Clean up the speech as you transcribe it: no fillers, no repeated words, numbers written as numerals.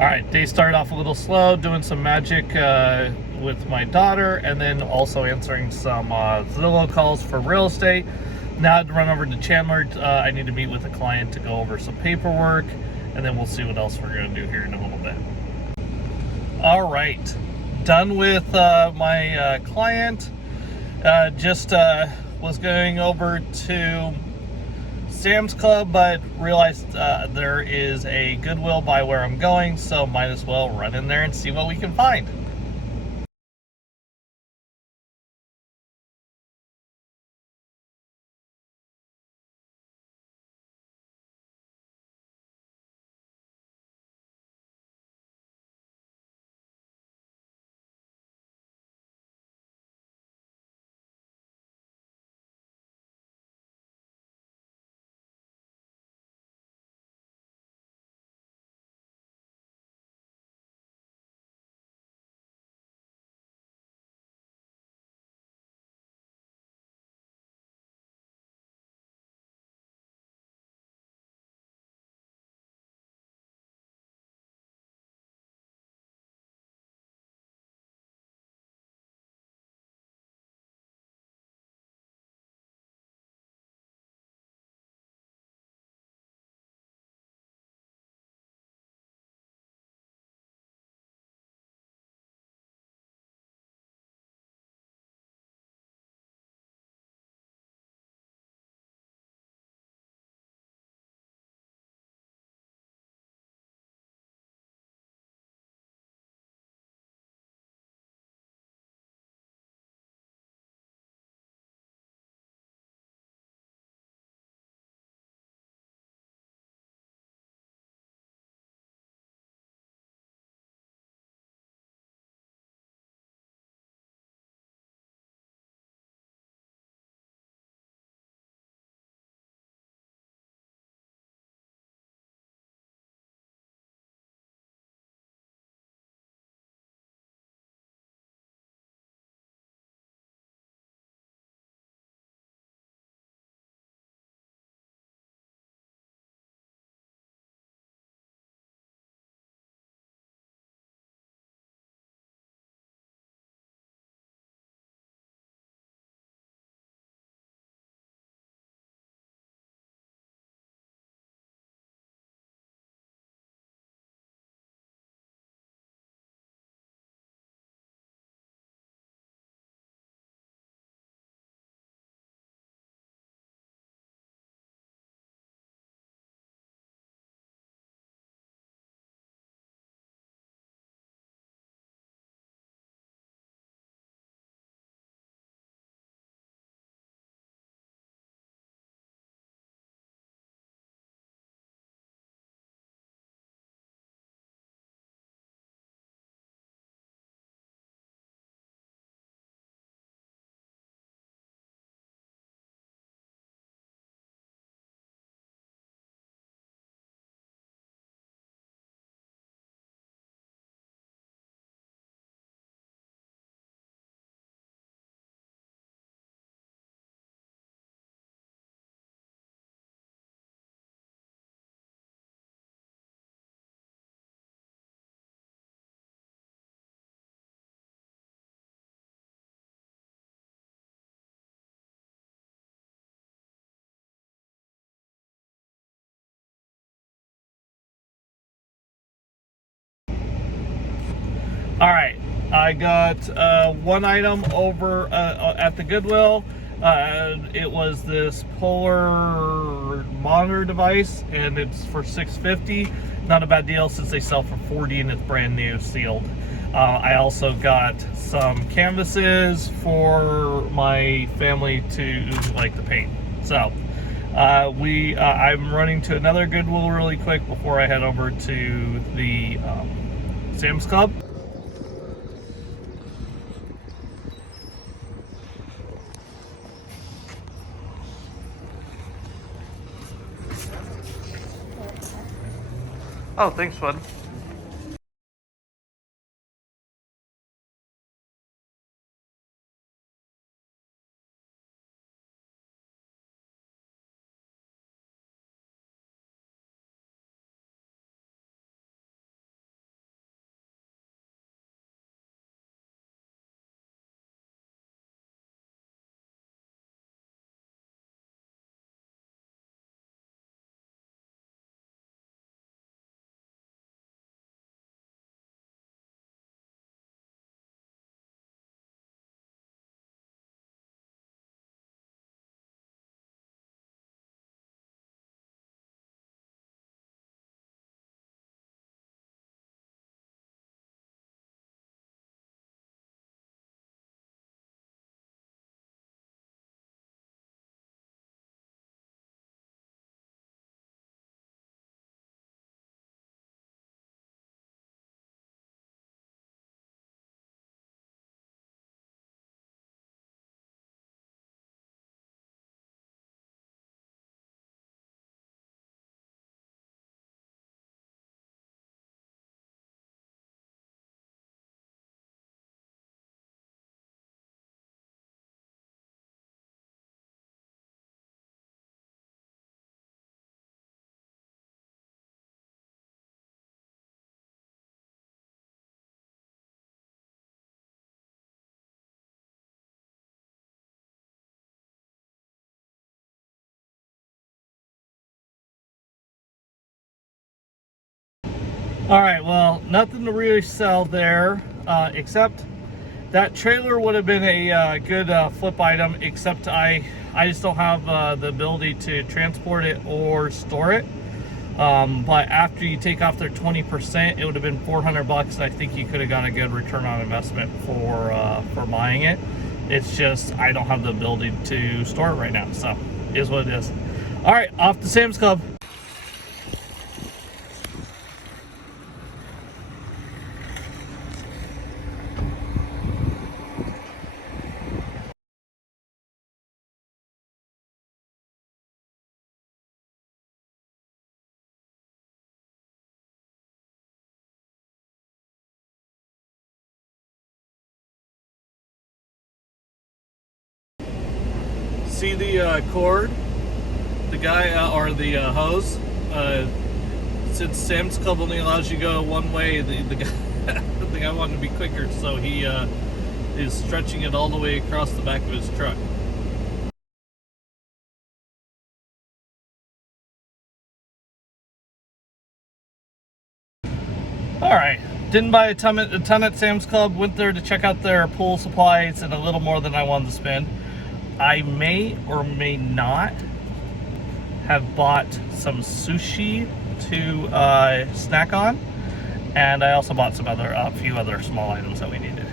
All right, day started off a little slow, doing some magic with my daughter, and then also answering some Zillow calls for real estate. Now I had to run over to Chandler. I need to meet with a client to go over some paperwork, and then we'll see what else we're going to do here in a little bit. All right, done with my client. Just was going over to Sam's Club, but realized there is a Goodwill by where I'm going, so might as well run in there and see what we can find. All right, I got one item over at the Goodwill. It was this polar monitor device, and it's for $6.50. Not a bad deal since they sell for $40 and it's brand new, sealed. I also got some canvases for my family to like to paint. So I'm running to another Goodwill really quick before I head over to the Sam's Club. Oh, thanks, bud. All right, well, nothing to really sell there, except that trailer would have been a good flip item, except I just don't have the ability to transport it or store it. But after you take off their 20%, it would have been $400, and I think you could have got a good return on investment for buying it. It's just I don't have the ability to store it right now, so it is what it is. All right, off to Sam's Club. See the cord, the guy or the hose. Since Sam's Club only allows you to go one way, the guy the guy wanted to be quicker, so he is stretching it all the way across the back of his truck. All right, didn't buy a ton at Sam's Club. Went there to check out their pool supplies and a little more than I wanted to spend. I may or may not have bought some sushi to snack on, and I also bought some a few other small items that we needed.